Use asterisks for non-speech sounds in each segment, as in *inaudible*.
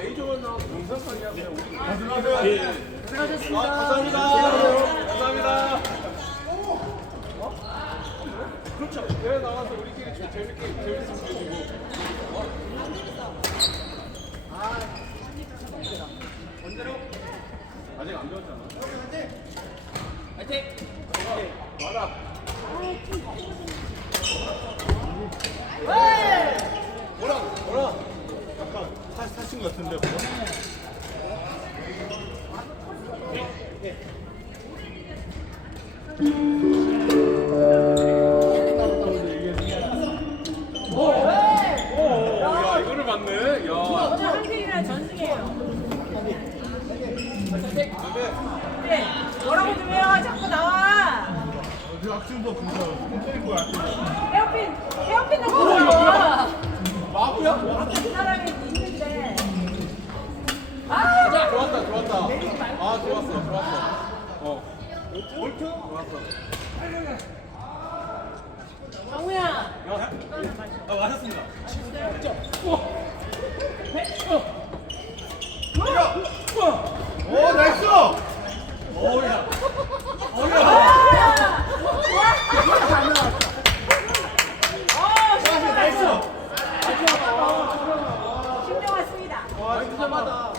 A조만 나와서 용산상이야 그냥 우리 안녕하세요. 아, 감사합니다. 감사합니다. 어? 그렇죠. 대회 나와서 우리끼리 재- 재밌게 재밌으면 되고. 언제로? 아직 안 배웠잖아 화이팅! 와라 뭐라 뭐라 아까 타- 타신 것 같은데 뭐? 야 이거를 맞네 야 오늘 한필이랑 전승이에요. 네, 뭐라고 좀 해요. 자꾸 나와. 그 악수도 분석 홈페이지 거 같아요. 헤어핀, 헤어핀 넣고 나와. 마구야? 그 사람이. 아, 자, 좋았다 좋았다. 아 좋았어 좋았어 어 옳죠? 좋았어. 정우야. 아 맞았습니다. 오 나이스! 어우야 어, 신경 나이스! 왔어. 신경 왔습니다. 와 진짜마다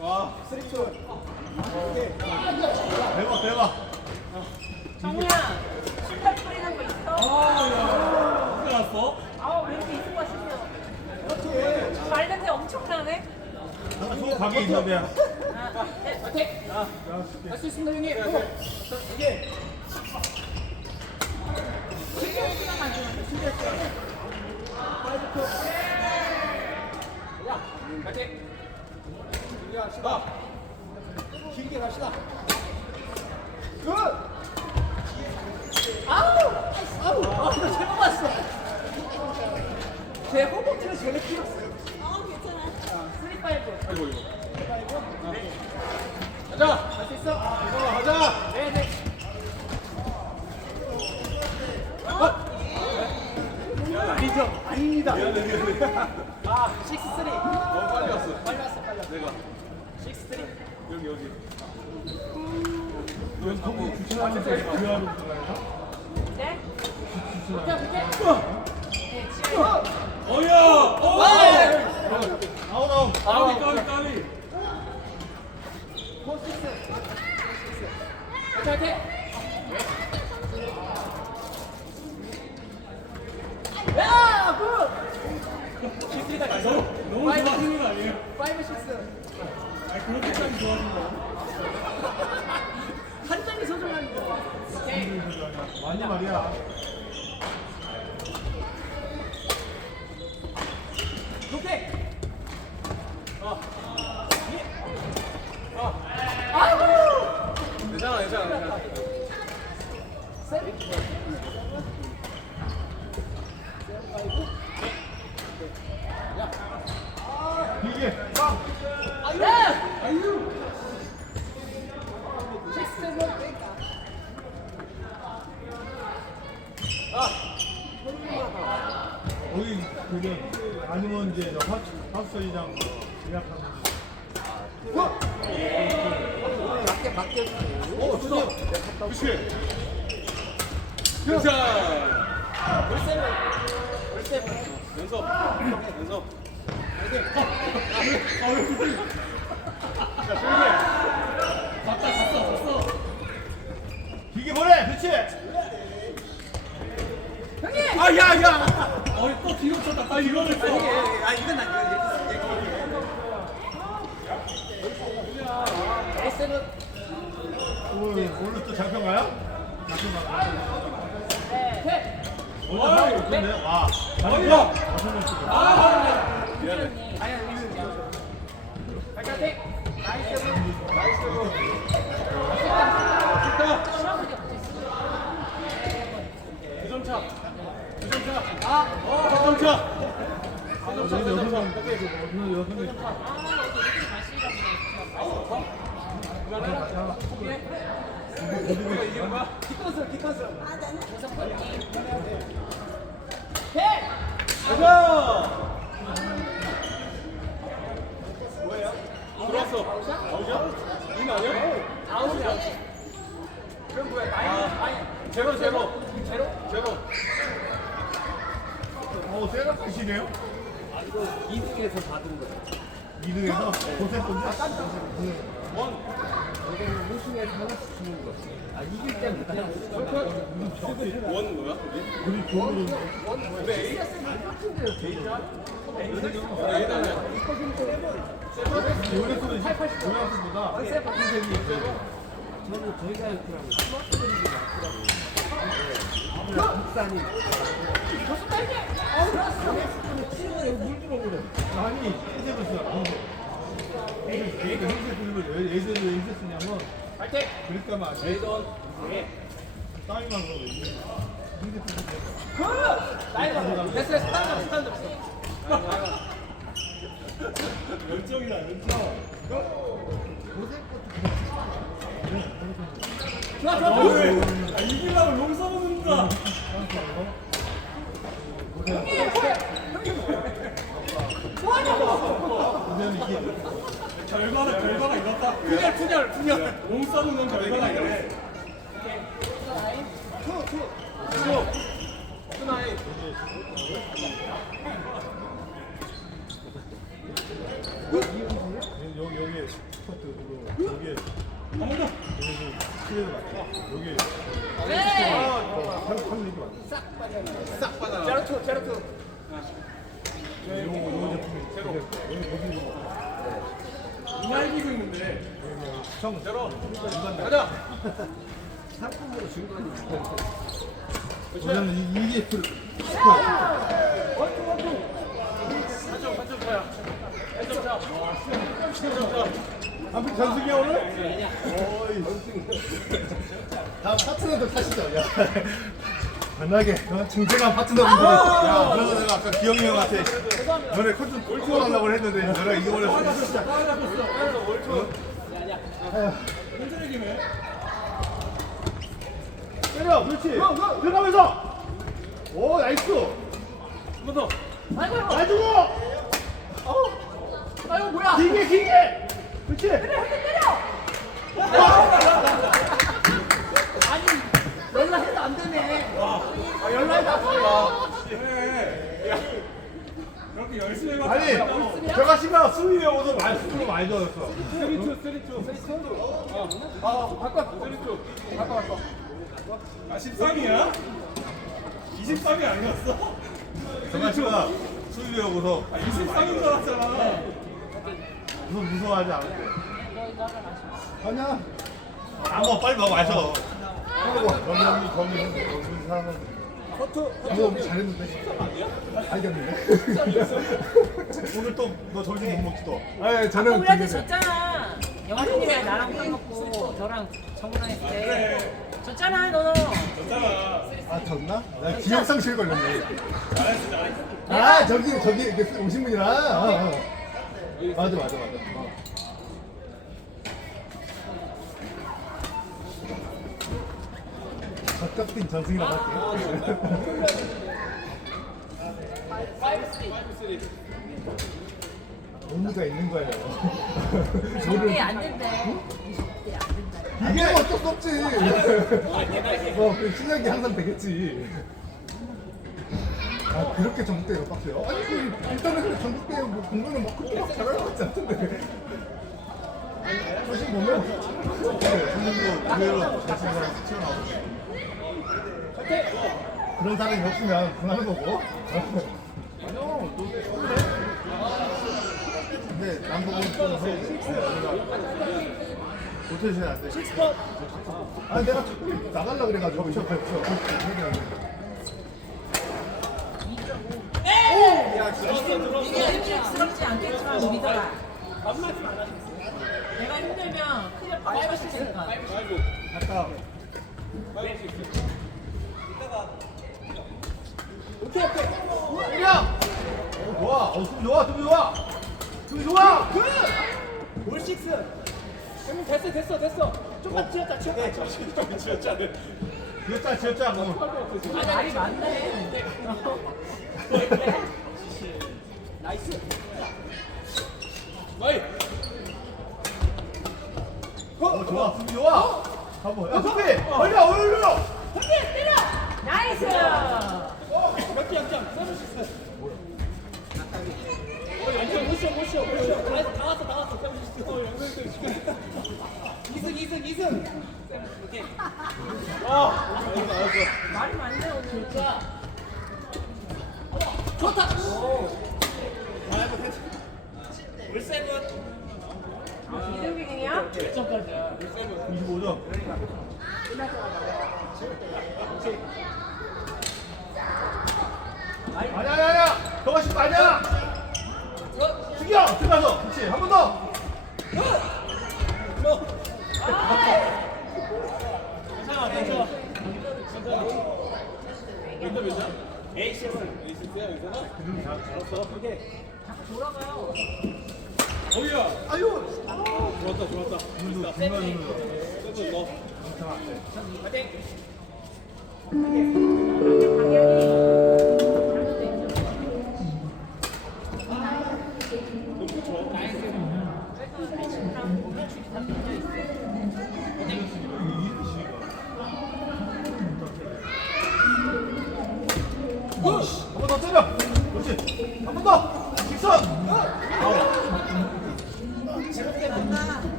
와 대박 대박. 정우야, 신발 뿌리는 거 있어? 끝났어? 아우, 왜 이렇게 입고 왔어? 말 냄새 엄청 나네. 아까 저 가게. 아, 네! 할수 있습니다, 형님. 화이팅! 길게 갑시다 아, 나 잘못 봤어. 제 허벅지를 제일 길었어. 스리파이브. 아이고 이거 가자 할 수 있어 가자 네네. 아니죠 아닙니다 미안해 미안해 아, 6-3. 너무 빨리 왔어 빨리 왔어, 빨리 왔어. 내가 6-3. 여기 여기 왜 거기 주차하면서 교환을 들 네? 네. 어야 어 아웃 아웃. 까비 까비 까비 화이팅, 화이팅. 야, 굿! 시스리다 가죠. 너무 좋아하시는 거 아니에요? 5, 6. 그렇게까지 좋아하시는 거한 장이 소중한 거. 많이 말이야. 오케이. 야! 아유! 6, 7, 거기 그게 아니면 이제 저 하수 하수이장 예약하면. 오 좋다 그치? 괜찮아. 연습 연 습 기계 보내. 그렇지. 아야야 어이 또 뒤로 쳤다 아 이거를 또 아, 이건 나 S7 오늘 오늘 또 장평 가요? 장평 가요? 네. 오늘. 와. 어이 제로 제로 제로? 제로. 어, 세라 끝이네요? 2등에서 받은 거. 2등에서 고생 건데? 원. 우승에서 하나씩 주는 거. 아 이길 그냥 원 뭐야? 우리 돈으로 우리 A? A 아니야? 요래서는 요래서보다 저는 저희가 그냥 스마트들이 낫더라고요. 국산이. 아니 이제부터 얘가 흰색 그림을 예전에 왜 흰색 쓰냐면 파이팅! 그러니까 막 레이던. 땅이만 그러고 흰색 그림 그! 나인 됐어 됐어 스탄드 스탄드 열정이다 열정. 좋아 좋아 아, 좋아. 왜? 아, 이기려고 용 써먹는다. 결과는 결과가 이렇다. 분열 분열 분열. 용 써먹는 결과가 이래. 투나인. 여기 이게 그 한국 전승이 오늘? 어이 다음 파트너들 타시죠 야 *laughs* 만나게 어? 쟁쟁한 파트너분들이 야 그래서 내가 아까 기영이 형한테 너네 컨좀 꼴찌 하려고 했는데 너네가 이겨버렸어. 때려 그렇지 들어가면서 오 나이스 한번 더. 아이고. 잘 주고 아이고 뭐야? 길게 길게 그렇지 때려 때려. 아니 연락해도 안 되네. 아 연락이. 그래. 야, 그렇게 열심히 해봤자. 아니 저가 씨가 수비 배우도 많이 수비로 많이 좋아졌어 쓰리투 쓰리투. 아 바꿔 쓰리투. 바꿔 바꿔. 아 13이야? 23이 아니었어? 저가 씨가 수비 배우고서 아 23인 줄 알았잖아. 무슨 무서워하지 않을게. 아니야. 아뭐 빨리 먹어 마셔. 여기 거기 여기 사람은 이거 잘했는데 알겠는데 *laughs* 오늘 또 너 점심 못 먹지 또 아니 아까 저는 우리한테 졌잖아. 영환이랑 나랑 까먹고 저랑 정우랑 했을 때 졌잖아 너는. 졌잖아. 아 졌나? 나 기억상실 걸렸네 잘했어 잘했어. 아 저기 저기 오신 분이라 어, 어. 맞아 맞아 맞아 어. 적격팀 전승이라고 할게 의미가 있는 거예요 정리 안 된대. 이게 안 된다. 이게 어쩔 수 없지 어, 그 실력이 항상 되겠지 아 그렇게 전국대회가 빡세요? 아니 그 일단은 그 전국대회 뭐 공부는 막 그렇게 막 잘할 것 같지 않던데 사실 보면 의외로 잘 치는 사람이 튀어나오고 그런 사람이 없으면 분하는 거고 아니요 또 근데 남북은 좀 호텔실 안 돼. 아 내가 자꾸 나갈라 그래가지고 저 저, 저, 이게 힘들스럽지 않겠지만 믿어라. 내가 힘들면 크게 빠질 수 있으니까. 아까 야! 어, 좋아. 어, 수비. 수비. 수비. 지었자 지었자. 뭐. 아 말이 많네. 나이스. 마이. 어, 좋아, 수비 좋아. 한번, 야, 수비! 올려, 올려! 나이스. 몇개 양점 식스 양점 모셔 모셔 모셔 다 왔어 다 왔어 다 왔어 식스 어 지금 2승 2승 2승 오케이 말이 많네 오늘. 진짜. 좋다 물 세븐 비등비등이야? 몇 점까지야 물세 븐 25점. 아니야, 아니야, 아니야! 더가 싶어, 아니야! 죽여! 들어가서! 그렇지, 한 번 더! 괜찮아 괜찮아 몇점 몇점? A7 A6야 여기서나? 잘했어 오케이 돌아가요. 어이야 아유! 좋았다 좋았다 눈도 중간 눈으로. 세븐 너 파이팅 Yeah.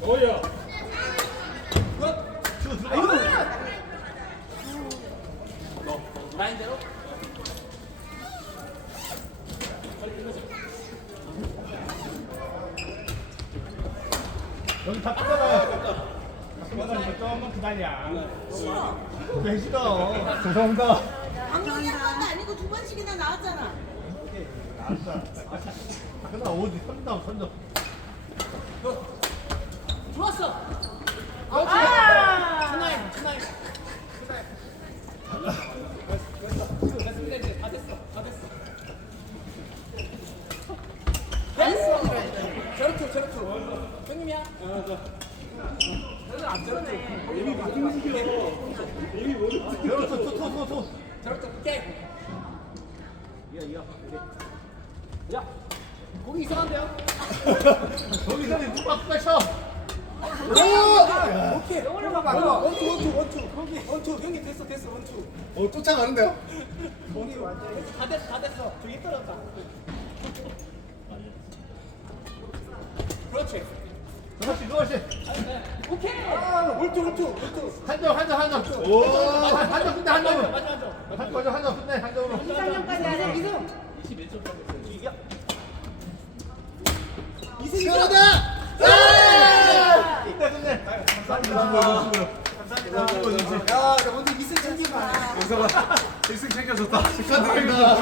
들어가! 라인대로 여기 다 끝나가요. 조금만 기다려. 왜 싫어? 죄송합니다. 방송이 한 번도 아니고 두 번씩이나 나왔잖아. 알았어. 아, 끝나 어디 선점 선점. 좋았어 아! 천하임 천하임 됐어 됐어 다 됐어 다 됐어 됐어 저렇게 저렇게 형님이야 열었어 토토토 토. 저렇게 오케이 야 거기 이상한데요? 거기서 누가 누가 쳐? 오케이 원투 원투 원투 거기 원투 형님 됐어 됐어 원투 어 쫓아가는데요? 공이 완전 다 됐어 다 됐어 저기 떨어졌다 그렇지 조금씩 조금씩 오케이 원투 원투 원투 한 점 한 점 한 점. 오. 한점 끝내 한 점으로. 맞아 맞아 한 점, 한점 끝내 한 점으로. 2, 3점까지 하자. 2승. 이겨 시원하다. 네! 끝내 끝내. 감사합니다. 야 오늘 2승 챙기봐 축하드립니다.